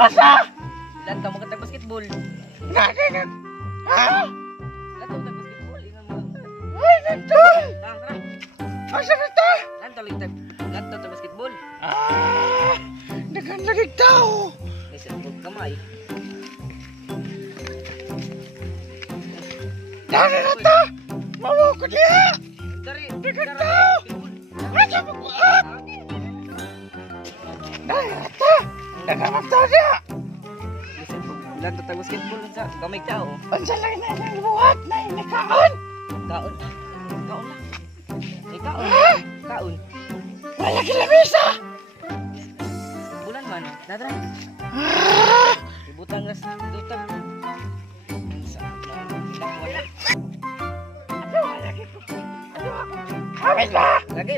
Asa? Ilan taon mo katag basketball? Nagigit. Ha? Ilan taon katag basketball? Ingan mo. Ay, nandun! Tara. Asa na ta? Ilan taon katag basketball? Nagandagig tao. May cellphone kamay. Dari na ta! Mawa ko diha! Dari. Dagang tao! Asa mo ko? Dari na ta! Dagang tao diha! Ilan taon katag basketball sa kamay tao? Unsa lang na ang buhat na inikaon? Kaon. Kaon na. Kaon. Kaon. Wala kilabisa! Bulan man. Dadra. Ah! Ibutang gas dutang. Amin ba? Lagi.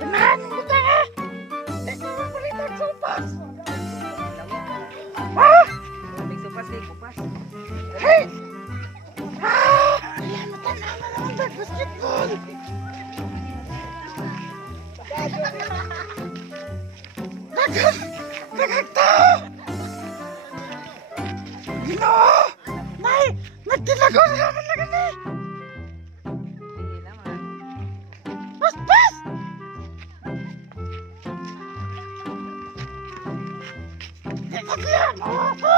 Tanahan mo ta ha! Ito ang balitang supas! Ha? May supas kay kupas. Hey! Alam mo tanahan naman ba basketball? Dagang tao! Ginoo! Nay! Nagtilago na naman na gani! Sige naman. Paspas! Di ka kaya mawa ko!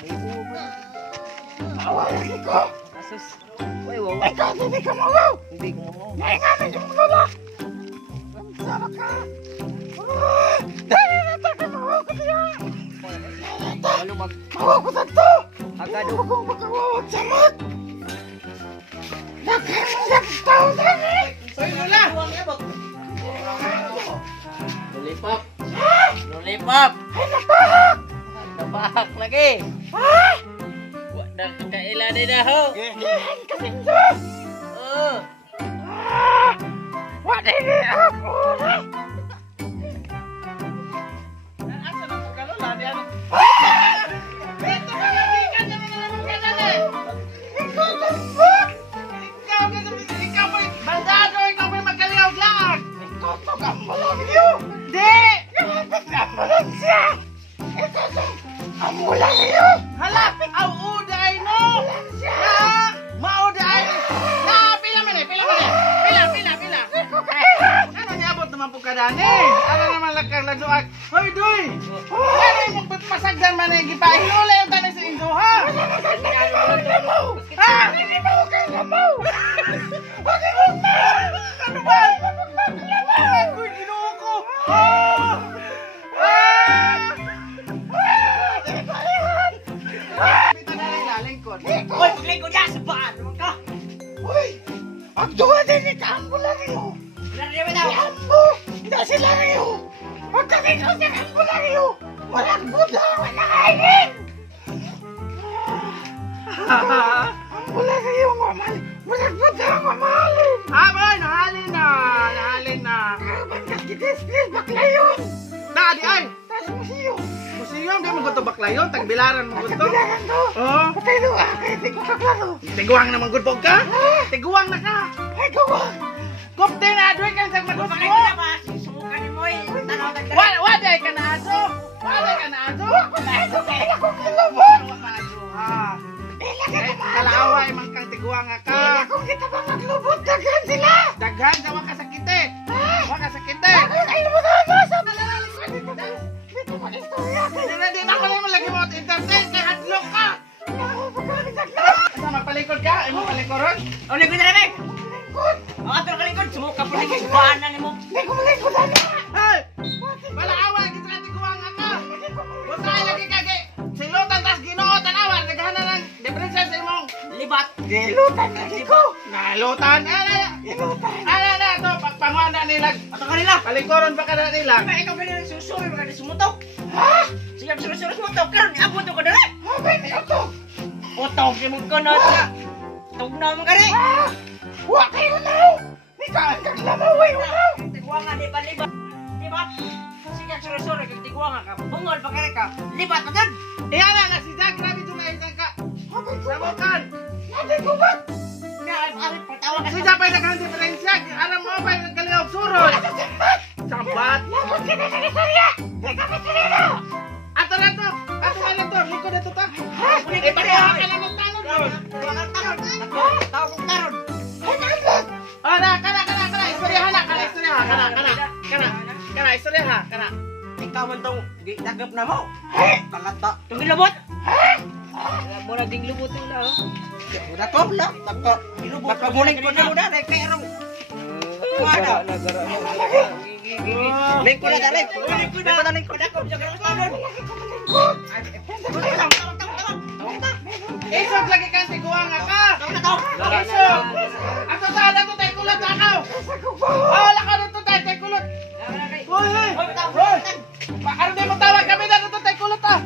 May uwo ba? Mawa lagi ko! Asus. Uy, wawa. Ikaw hindi ka mawa! Hindi ko mo. Ay nga na yung lola! Sama ka! Dahil na ka mawa ko diya! Ano mag Mawa ko sa to! agado? Ano kong magkawawag samot? Nagkaroon tao dami! Soy Lola! Lollipop! Lollipop! Ay napahak! Napahak lagi! Ha? Wala ka kaila din na ho! Gihan ka sinso! Oo! Wala ni ako! Asa na ka Lola? Diyan! Ito ka lagi ka na naman ka na Ikaw tambak! Ikaw mo'y bandado! Ikaw mo'y magkaliog lang! Ikaw to ambulansyo! Di! Kapit na ambulansya! Ikaw to ambulansyo! Halapit! Aw uday no! Ambulansya! Na! Mauday! Na! Pila man eh! Pila man eh! Pila! Ikaw kaya! Ano niabot naman po ka dani? Ano naman lakang lagluag? Hoy, Doy! Ano yung pasagdan man eh? Gipain uli yung tanay sa Induha! Ha? Hindi mo kayo lamaw! Huwag mo na! Ano ba? Lamaw! Uy, ginoo ko! Oh! Pita na lang lalingkod. Uy, paglingkod niya sa paan! Naman ka! Uy! Ang duwa din ni Kambularyo! Lari mo daw! Ambo! Na sila riyo! Ang kakito si Kambularyo! Walang buda! Walang kainin! Kambularyo! Walang buda! Mamalin! Aboy, nahalin na! Nahalin na! Karabang kakitis-kis! Baklayon! Dadi ay! Tas musiyo! Museum, di mo gusto baklayon, tagbilaran mo gusto. Kabilangan to! Oo. Patay doon! Kahit di ko kaklaro! Tiguang naman gudbog ka? Tiguang na ka! Ay gawa! Kupte na adway ka sa magusgo! Subukan ni mo eh. Tanaw tag Waday ka na aso! Waday ka na aso! Ako na ito kaya akong kilabot! Ah, Ila ka naman! kalaaway man kang tiguang nga ka. Ila kung kita ba maglubot! Daghan sila! Daghan sa waka sakite. Waka sakite. Ako kayo mo na ba? Sa nalalis ko dito! Dito mo istorya! Hindi na ako naman lagi mo at entertain kay hadlok ka. Ako pagkalit ang Asa mapalikod ka? Imo palikoron? O likod na rin. lingkod! O ato ka likod. Sumuka po likod. Baan na ni mo. Hindi ko malingkodan na! Hey! Kalaaway kita nga tiguang nga ka. Butay lagi kage. Silutan tas Ginoo tanawan naghanan ng diferensya sa imong Libat. Gilutan lagi ko! nalutan. Gilutan! Na to pagpanguan na nila. Ato ka nila. Palikoron pa ka na nila. Ikaw ka nila susuri. Baka di sumutok. Ha? Sige, sumutok. Karoon, abot ko na rin. Habay niyo to! Utog, di mo ko na. Tugnaw mo ka rin. Ha? Huwag kayo now! Ikaw ang kaglamaway now! Tiguang nga, di ba libat? Libat. Sige, suri. Tiguang nga ka. Bungol pa ka rin ka. Libat agad. Iyan na si Jack. Grabe ito na isang ka. Habay ko ba? Sabukan. Habay ko ba? Arit, patawa ka Si sa... Jack ay naghang diferensya. Alam mo ba yung nagkaliog surol? Wala sa simbat! Sambat. Labot ka na sa istorya! Ikaw ka sinino! Ato na to. man tong gidagap na mo. Kalata. Tunggu lubot. Mo na ding lubot na. Udah kau lah. Taka muling ko na udah rek kay ro. Wala. Link ko na dali. Link ko na ko jaga salon. Isog lagi kan tiguang ka. Isog. Ako sa ada to tay kulot ako. Wala ka dito tay kulot. Hoy. Ano di mo tawag kami na dito tay kulot ah.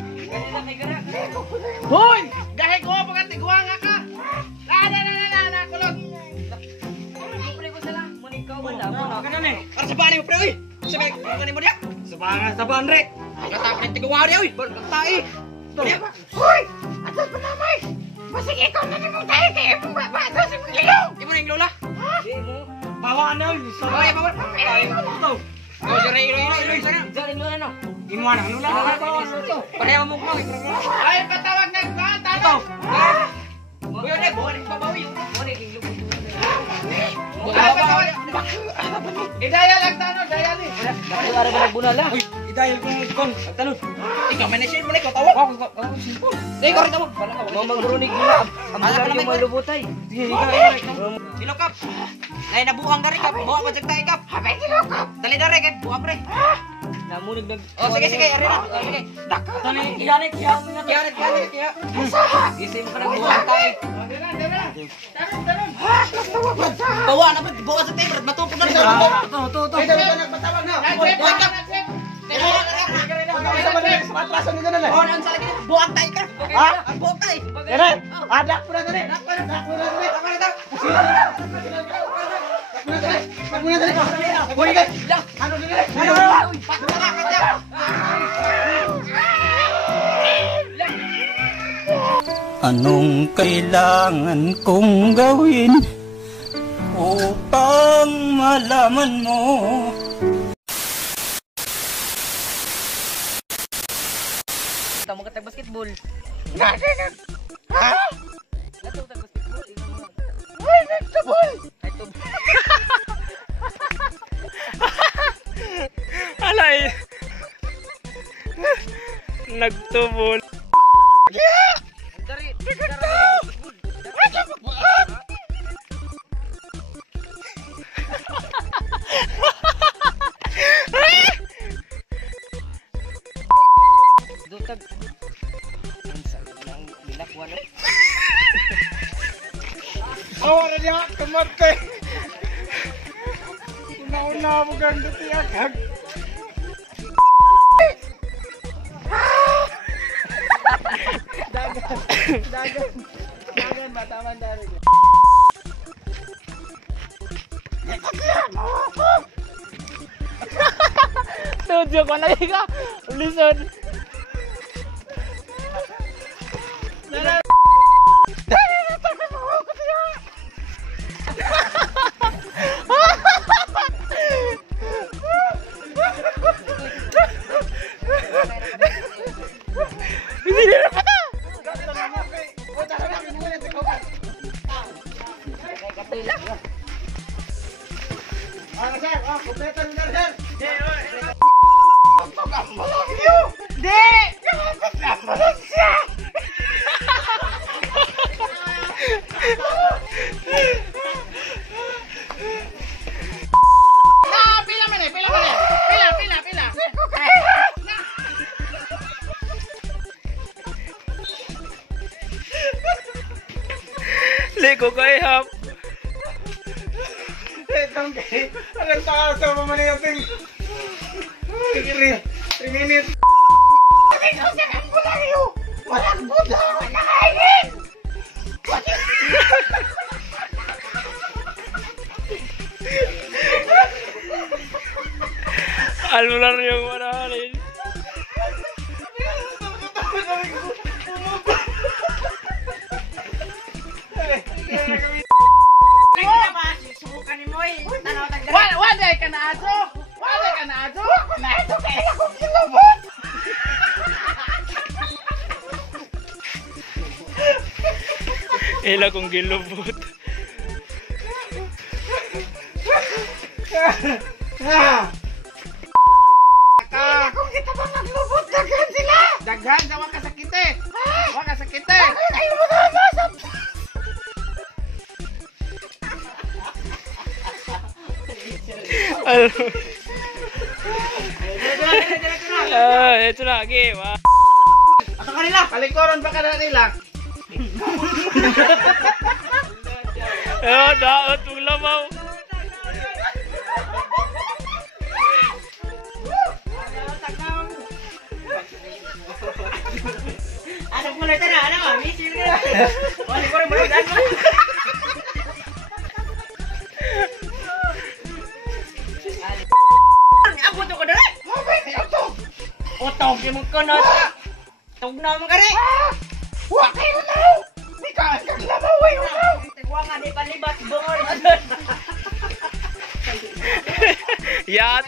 Hoy, dahil ko pa kan tiguang ka. Na kulot. Kana ni. Para sabaan mo pre oi. Sabay ngani mo dia. Sabaan rek. Kata ka tigawa dia oi. Bertai. Hoy, ato pa namay. Basig ikaw na ni mo tayo kay bata sa mga Ibu ning lola. Di mo. Bawa na oi. Sabay bawa. Ito. Oh, jare ilo sana. Jari lo na no. Imo na lola. Padaya mo ko. Ay, patawag na ka, Ito. talo. Buyo dek, buyo babawi. Mo ni ding lubot. Ay, patawag. Idaya lang tano, daya ni. Dako ara ba nagbunal la? Uy, idayal ko ng kon. Tanod. Ikaw manager mo na ikaw tawag. Ako simple. Dai ko rin mo. Mo magrunig gila. Ang yung mga lubotay. Sige, ikaw. Silokap. Dai nabuang dari kap. Bawa pa jeg tay kap. Habay silokap. Dali dari kap. Buang pre. Namunig nag. Oh, sige ari na. Sige. Dak. Tani iyanit ya. Iyanit ya. Gising mo ka nang buwan tay. Dala. Tanon. Bawa na pre. Bawa sa tay. Matupod na. To. Ay, dala nagpatawag na. Atraso ni na. Oh, nang sa lagi. Buang tay ka. Ha? Buang tay. Dala. Adak pura dali. Dak pura dali. Anong kailangan kong gawin upang malaman mo? Tamo ka tag basketball. Ha? Ato tag basketball. Ay, nagtabol. Ay to. Alay. Nagtubol. Dari. Dutag. Unsa lang bilakwan. Awara niya kamatay. Una-una mo kang dutiagag. Dagan bataman dari. Tujuh ko lagi ka. Listen. Liko kay hap. Itong kay. Alam ta sa mamaniyating. Tigiri. Minit. Ikaw sa kambularyo. Walang buda. Walang kainin. Almular yung manahalin. Wala ka na aso. Wala ka na aso. Na ito kaya akong kilabot. Ila kong gilubot. Ka. kita ba maglubot? Daghan sila! Daghan sa waka sakit eh! Waka sakit eh! Ay, mo na masap! Ito na, game. Ato kanila. Palikuron pa ka na nila. Daot mong lamaw. Ano pula ito na? Ano? Misin na. Wali ko rin maludan mo. Abot ko dali. Utog yung mga kanot. Tugnaw mo ka rin. Huwag kayo na! Di ka lamaw eh! Tigwa nga di palibat. Bungol. Yat.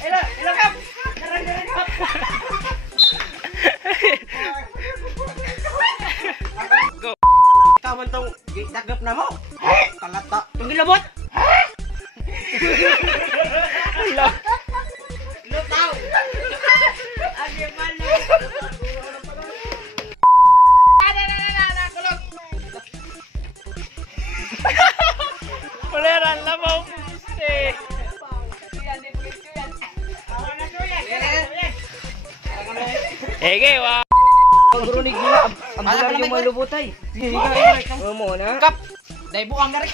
Ilo kap. Darang kap. Go. Kaman tong dagap na mo. Kalata. Yung gilabot. Lutaw. Agi malo. Paleran lamaw. Eh. Game. Guru ni gila. Ang bulan yung mga lubutay. Mo na. Kap. Dai buang na rin.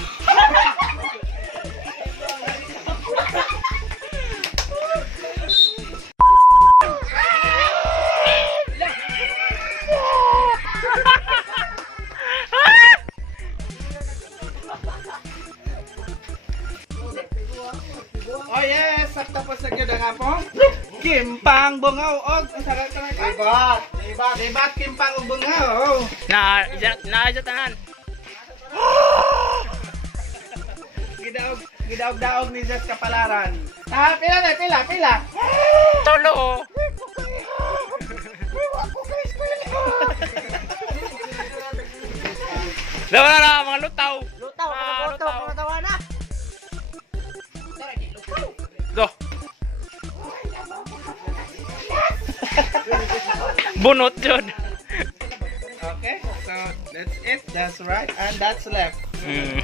Oh yes! Sakto po sa gyud nga po. Kimpang bungaw og sarap ka na. Dibat kimpang og bungaw. Naajatanan. Gidaog ni Jess kapalaran. Pila. Tolo. Na, mga lutaw. Lutaw. Mga Ano lutaw? Ano tawa na? Go. Bunot yun. Okay, so that's it. That's right and that's left. Mm.